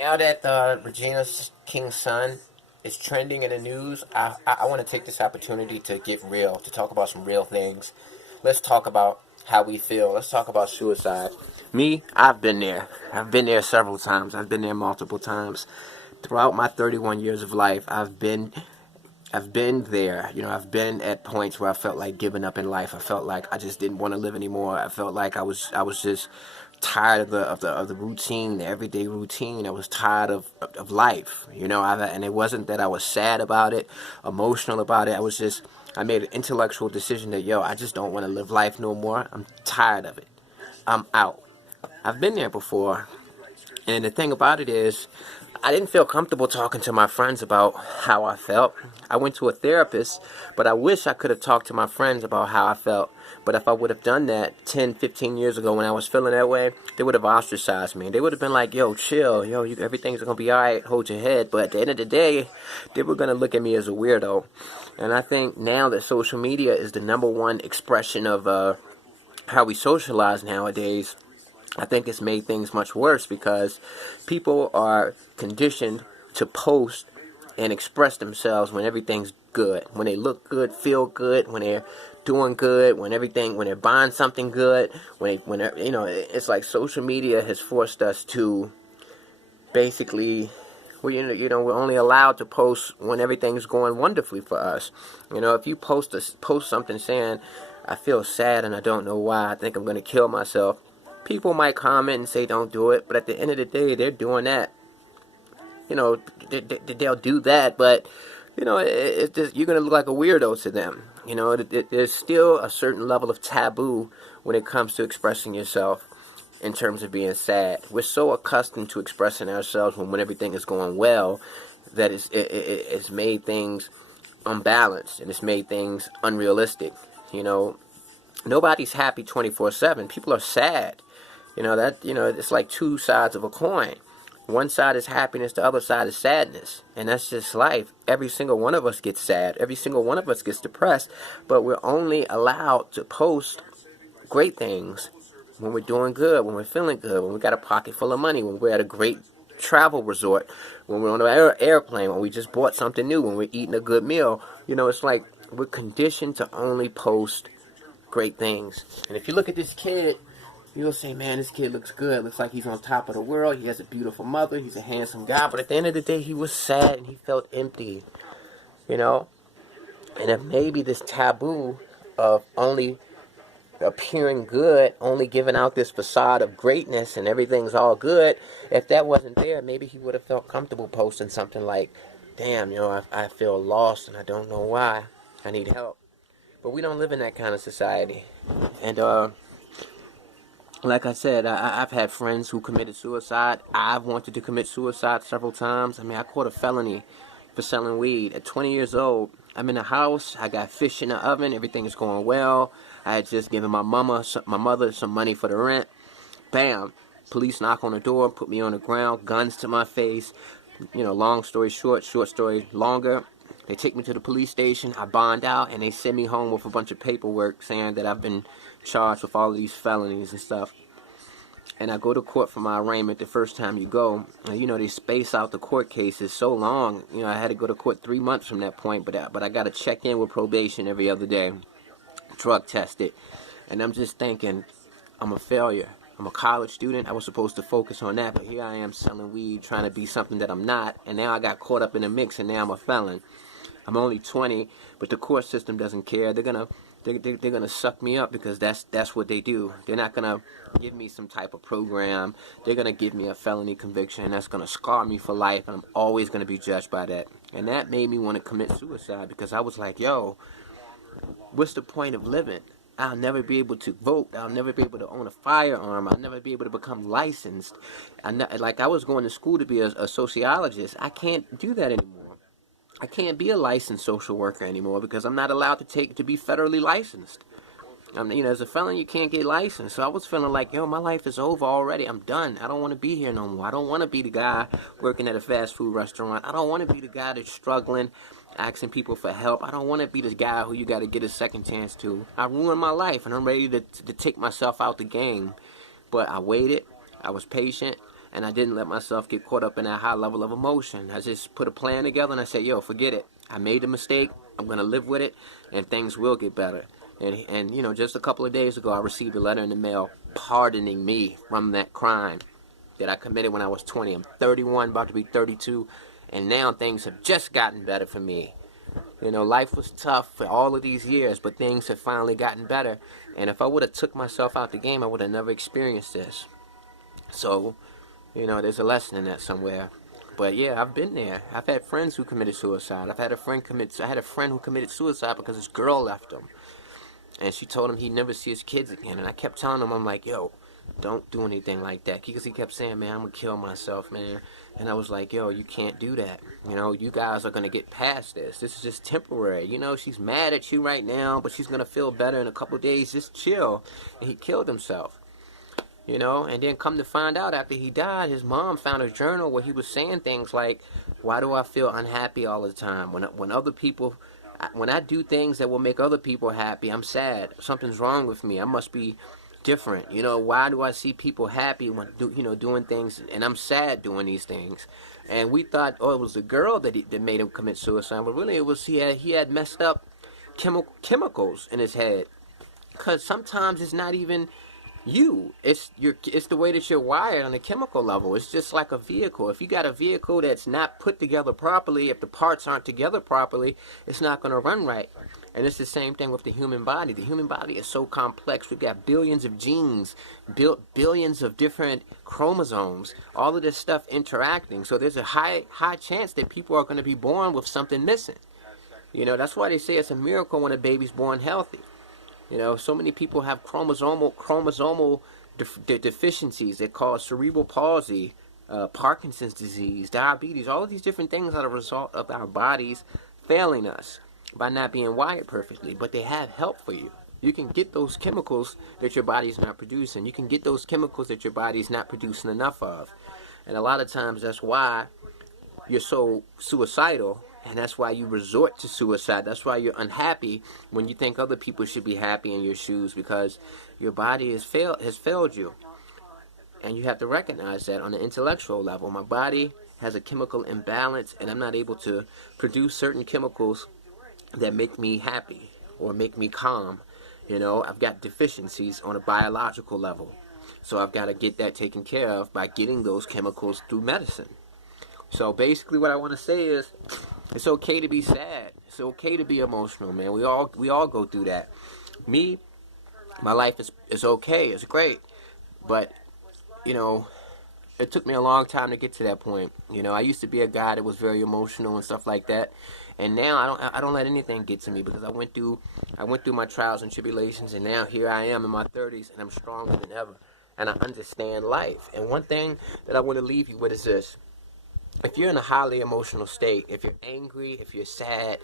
Now that Regina's King's son is trending in the news, I want to take this opportunity to get real, to talk about some real things. Let's talk about how we feel. Let's talk about suicide. Me, I've been there. I've been there several times. I've been there multiple times. Throughout my 31 years of life, I've been there. I've been at points where I felt like giving up in life. I felt like I just didn't want to live anymore. I felt like I was just tired of the routine, the everyday routine. I was tired of life. And it wasn't that I was sad about it, emotional about it. I made an intellectual decision that I just don't want to live life no more. I'm tired of it. I'm out. I've been there before. And the thing about it is, I didn't feel comfortable talking to my friends about how I felt. I went to a therapist, but I wish I could have talked to my friends about how I felt. But if I would have done that 10, 15 years ago when I was feeling that way, they would have ostracized me. They would have been like, yo, chill, everything's going to be all right, hold your head. But at the end of the day, they were going to look at me as a weirdo. And I think now that social media is the number one expression of how we socialize nowadays, I think it's made things much worse because people are conditioned to post and express themselves when everything's good, when they look good, feel good, when they're doing good, when they're buying something good, it's like social media has forced us to basically, we're only allowed to post when everything's going wonderfully for us. If you post something saying, I feel sad and I don't know why, I think I'm going to kill myself, people might comment and say don't do it, but at the end of the day, they're doing that. They'll do that, but it's just, you're gonna look like a weirdo to them. There's still a certain level of taboo when it comes to expressing yourself in terms of being sad. We're so accustomed to expressing ourselves when everything is going well that it's made things unbalanced and it's made things unrealistic. Nobody's happy 24/7. People are sad. It's like two sides of a coin. One side is happiness, the other side is sadness. And that's just life. Every single one of us gets sad. Every single one of us gets depressed. But we're only allowed to post great things when we're doing good, when we're feeling good, when we got a pocket full of money, when we're at a great travel resort, when we're on an airplane, when we just bought something new, when we're eating a good meal. It's like we're conditioned to only post great things. And if you look at this kid, you'll say, man, this kid looks good. Looks like he's on top of the world. He has a beautiful mother. He's a handsome guy. But at the end of the day, he was sad and he felt empty. And if maybe this taboo of only appearing good, only giving out this facade of greatness and everything's all good, if that wasn't there, maybe he would have felt comfortable posting something like, damn, I feel lost and I don't know why. I need help. But we don't live in that kind of society. And, like I said, I've had friends who committed suicide. I've wanted to commit suicide several times. I caught a felony for selling weed. At 20 years old, I'm in a house. I got fish in the oven. Everything is going well. I had just given my mother some money for the rent. Bam. Police knock on the door, put me on the ground, guns to my face. Long story short, short story longer. They take me to the police station. I bond out, and they send me home with a bunch of paperwork saying that I've been charged with all of these felonies and stuff. And I go to court for my arraignment the first time you go. And, they space out the court cases so long. I had to go to court 3 months from that point. But I got to check in with probation every other day. Drug tested. And I'm just thinking, I'm a failure. I'm a college student. I was supposed to focus on that. But here I am selling weed, trying to be something that I'm not. And now I got caught up in the mix, and now I'm a felon. I'm only 20, but the court system doesn't care. They're gonna suck me up because that's what they do. They're not gonna give me some type of program. They're gonna give me a felony conviction, and that's gonna scar me for life, and I'm always gonna be judged by that. And that made me want to commit suicide because I was like, yo, what's the point of living? I'll never be able to vote. I'll never be able to own a firearm. I'll never be able to become licensed. I was going to school to be a sociologist. I can't do that anymore. I can't be a licensed social worker anymore because I'm not allowed to be federally licensed. As a felon, you can't get licensed. So I was feeling like, my life is over already. I'm done. I don't want to be here no more. I don't want to be the guy working at a fast food restaurant. I don't want to be the guy that's struggling, asking people for help. I don't want to be the guy who you got to get a second chance to. I ruined my life, and I'm ready to take myself out the game. But I waited. I was patient. and I didn't let myself get caught up in that high level of emotion. I just put a plan together and I said, yo, forget it. I made a mistake. I'm going to live with it, and things will get better. And you know, just a couple of days ago, I received a letter in the mail pardoning me from that crime that I committed when I was 20. I'm 31, about to be 32, and now things have just gotten better for me. You know, life was tough for all of these years, but things have finally gotten better. And if I would have took myself out the game, I would have never experienced this. So, you know, there's a lesson in that somewhere. But yeah, I've been there. I've had friends who committed suicide. I had a friend who committed suicide because his girl left him, and she told him he'd never see his kids again. And I kept telling him, I'm like, yo, don't do anything like that. Because he kept saying, man, I'm going to kill myself, man. And I was like, yo, you can't do that. You know, you guys are going to get past this. This is just temporary. You know, she's mad at you right now, but she's going to feel better in a couple of days. Just chill. And he killed himself. You know, and then come to find out after he died, his mom found a journal where he was saying things like, why do I feel unhappy all the time? When other people, when I do things that will make other people happy, I'm sad. Something's wrong with me. I must be different. You know, why do I see people happy when doing things, and I'm sad doing these things? And we thought, oh, it was the girl that made him commit suicide, but really it was he had messed up chemicals in his head. Because sometimes it's not even it's the way that you're wired on a chemical level. It's just like a vehicle. If you got a vehicle that's not put together properly, if the parts aren't together properly, it's not going to run right. And it's the same thing with the human body. The human body is so complex. We've got billions of genes, billions of different chromosomes, all of this stuff interacting. So there's a high chance that people are going to be born with something missing. You know, that's why they say it's a miracle when a baby's born healthy. You know, so many people have chromosomal deficiencies that cause cerebral palsy, Parkinson's disease, diabetes. All of these different things are a result of our bodies failing us by not being wired perfectly. But they have help for you. You can get those chemicals that your body's not producing. You can get those chemicals that your body's not producing enough of. And a lot of times that's why you're so suicidal. And that's why you resort to suicide. That's why you're unhappy when you think other people should be happy in your shoes, because your body has failed you. And you have to recognize that on the intellectual level. My body has a chemical imbalance, and I'm not able to produce certain chemicals that make me happy or make me calm. You know, I've got deficiencies on a biological level. So I've got to get that taken care of by getting those chemicals through medicine. So basically what I want to say is, it's okay to be sad. It's okay to be emotional, man. We all go through that. Me, my life is okay. It's great. But, you know, it took me a long time to get to that point. You know, I used to be a guy that was very emotional and stuff like that. And now I don't let anything get to me, because I went through my trials and tribulations, and now here I am in my 30s, and I'm stronger than ever. And I understand life. And one thing that I want to leave you with is this. If you're in a highly emotional state, if you're angry, if you're sad,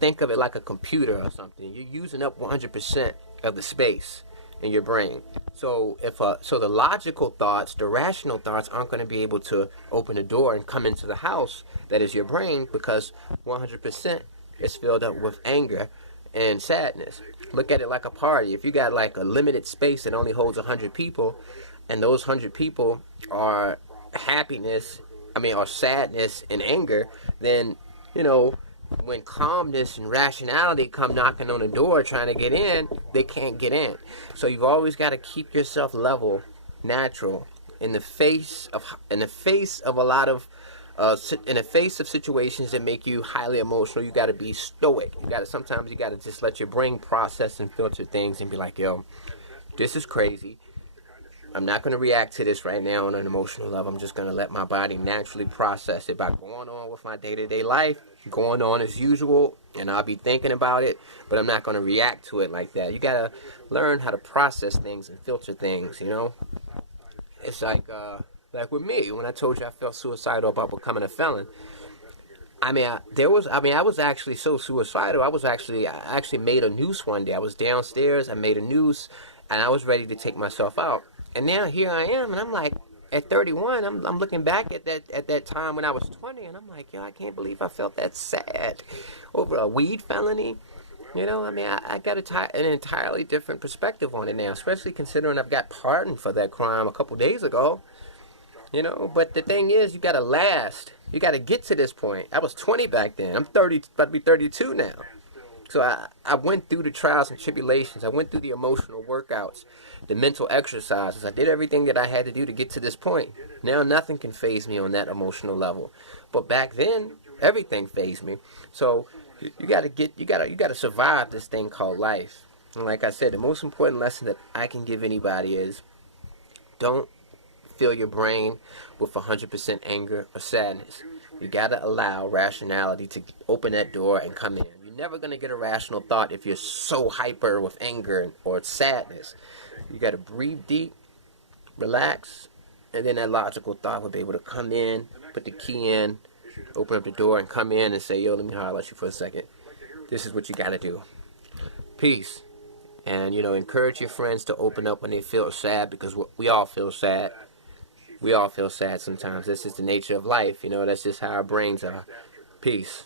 think of it like a computer or something. You're using up 100% of the space in your brain. So so the logical thoughts, the rational thoughts aren't going to be able to open the door and come into the house that is your brain, because 100% is filled up with anger and sadness. Look at it like a party. If you got like a limited space that only holds 100 people, and those 100 people are or sadness and anger, then, you know, when calmness and rationality come knocking on the door trying to get in, they can't get in. So you've always got to keep yourself level, natural, in the face of situations that make you highly emotional. You got to be stoic. Sometimes you got to just let your brain process and filter things and be like, yo, this is crazy. I'm not going to react to this right now on an emotional level. I'm just going to let my body naturally process it by going on with my day-to-day life, going on as usual, and I'll be thinking about it, but I'm not going to react to it like that. You got to learn how to process things and filter things, you know? It's like with me, when I told you I felt suicidal about becoming a felon. I was actually so suicidal. I actually made a noose one day. I was downstairs, I made a noose, and I was ready to take myself out. And now here I am, and I'm like, at 31, I'm looking back at that time when I was 20, and I'm like, yo, I can't believe I felt that sad over a weed felony. You know, I got an entirely different perspective on it now, especially considering I've got pardoned for that crime a couple days ago. You know, but the thing is, you got to last. You got to get to this point. I was 20 back then. I'm 30, about to be 32 now. So I went through the trials and tribulations. I went through the emotional workouts, the mental exercises. I did everything that I had to do to get to this point. Now nothing can phase me on that emotional level. But back then, everything phased me. So you gotta survive this thing called life. And like I said, the most important lesson that I can give anybody is don't fill your brain with 100% anger or sadness. You gotta allow rationality to open that door and come in. You're never gonna get a rational thought if you're so hyper with anger or sadness. You gotta breathe deep, relax, and then that logical thought will be able to come in, put the key in, open up the door and come in and say, yo, let me holler at you for a second. This is what you gotta do. Peace. And, encourage your friends to open up when they feel sad, because we all feel sad. We all feel sad sometimes. This is the nature of life. That's just how our brains are. Peace.